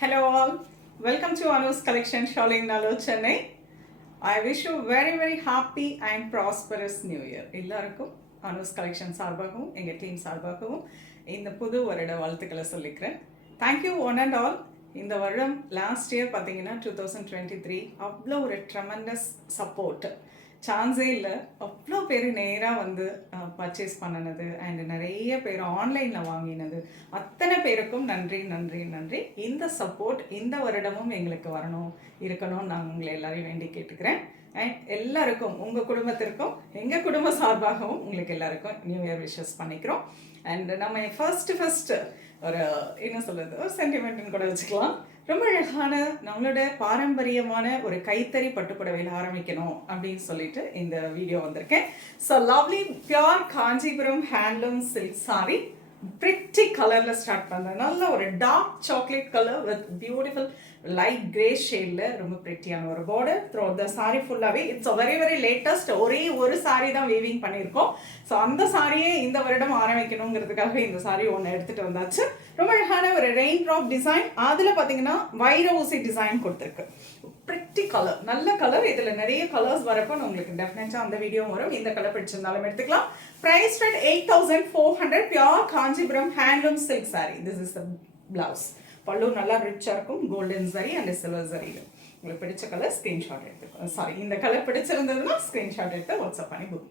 Hello all, welcome to Anu's collection Shawling Nalo Chennai. I wish you very happy and prosperous new year. எல்லாருக்கும் Anu's collection சார்பாகவும் எங்கள் team சார்பாகவும் இந்த புது வருட வாழ்த்துக்களை சொல்லிக்கிறேன். Thank you one and all. இந்த வருடம் லாஸ்ட் இயர் பார்த்தீங்கன்னா 2023 அவ்வளோ ஒரு ட்ரெமண்டஸ் சப்போர்ட், சான்ஸே இல்லை. அவ்வளோ பேர் நேராக வந்து பர்ச்சேஸ் பண்ணினது அண்ட் நிறைய பேர் ஆன்லைனில் வாங்கினது, அத்தனை பேருக்கும் நன்றி நன்றி நன்றி. இந்த சப்போர்ட் இந்த வருடமும் எங்களுக்கு வரணும், இருக்கணும்னு நான் உங்களை எல்லாரையும் வேண்டி கேட்டுக்கிறேன். அண்ட் எல்லாருக்கும், உங்கள் குடும்பத்திற்கும் எங்கள் குடும்ப சார்பாகவும் உங்களுக்கு எல்லாருக்கும் நியூ இயர் விஷஸ் பண்ணிக்கிறோம். அண்ட் நம்ம ஃபர்ஸ்ட் ஒரு என்ன சொல்கிறது, ஒரு சென்டிமெண்ட்னு கூட வச்சுக்கலாம். ரொம்ப அழகான நம்மளோட பாரம்பரியமான ஒரு கைத்தறி பட்டுப்புடவையில் ஆரம்பிக்கணும் அப்படின்னு சொல்லிட்டு இந்த வீடியோ வந்திருக்கேன். So lovely pure Kanchipuram handloom silk sari, pretty கலரில் ஸ்டார்ட் பண்ணுறேன். நல்ல ஒரு dark chocolate colour with beautiful light grey ஷேடில் ரொம்ப பிரிட்டியான ஒரு பார்டர் த்ரூ த சாரி ஃபுல்லாகவே. It's very latest. ஒரே ஒரு சாரி தான் வீவிங் பண்ணியிருக்கோம். ஸோ அந்த சாரியே இந்த வருடம் ஆரம்பிக்கணுங்கிறதுக்காக இந்த சாரி ஒன்று எடுத்துகிட்டு வந்தாச்சு. ரொம்ப அழகான ஒரு ரெயின் ட்ராப் டிசைன், அதில் பார்த்தீங்கன்னா வைர ஊசி டிசைன் கொடுத்துருக்கு. பிரிட்டி கலர், நல்ல கலர். இதில் நிறைய கலர்ஸ் வரப்போ உங்களுக்கு டெஃபினட்டாக அந்த வீடியோ வரும். இந்த கலர் பிடிச்சிருந்தாலும் எடுத்துக்கலாம். Price rate 8400, pure Kanchipuram handloom silk sari. This is the blouse. பல்லு நல்லா ரிச்சாக இருக்கும், கோல்டன் சரி அண்ட் சில்வர் சரியில். உங்களுக்கு பிடிச்ச கலர் ஸ்க்ரீன்ஷாட் எடுத்துக்கோ. சாரி, இந்த கலர் பிடிச்சிருந்ததுன்னா ஸ்க்ரீன்ஷாட் எடுத்து வாட்ஸ்அப் பண்ணி புக்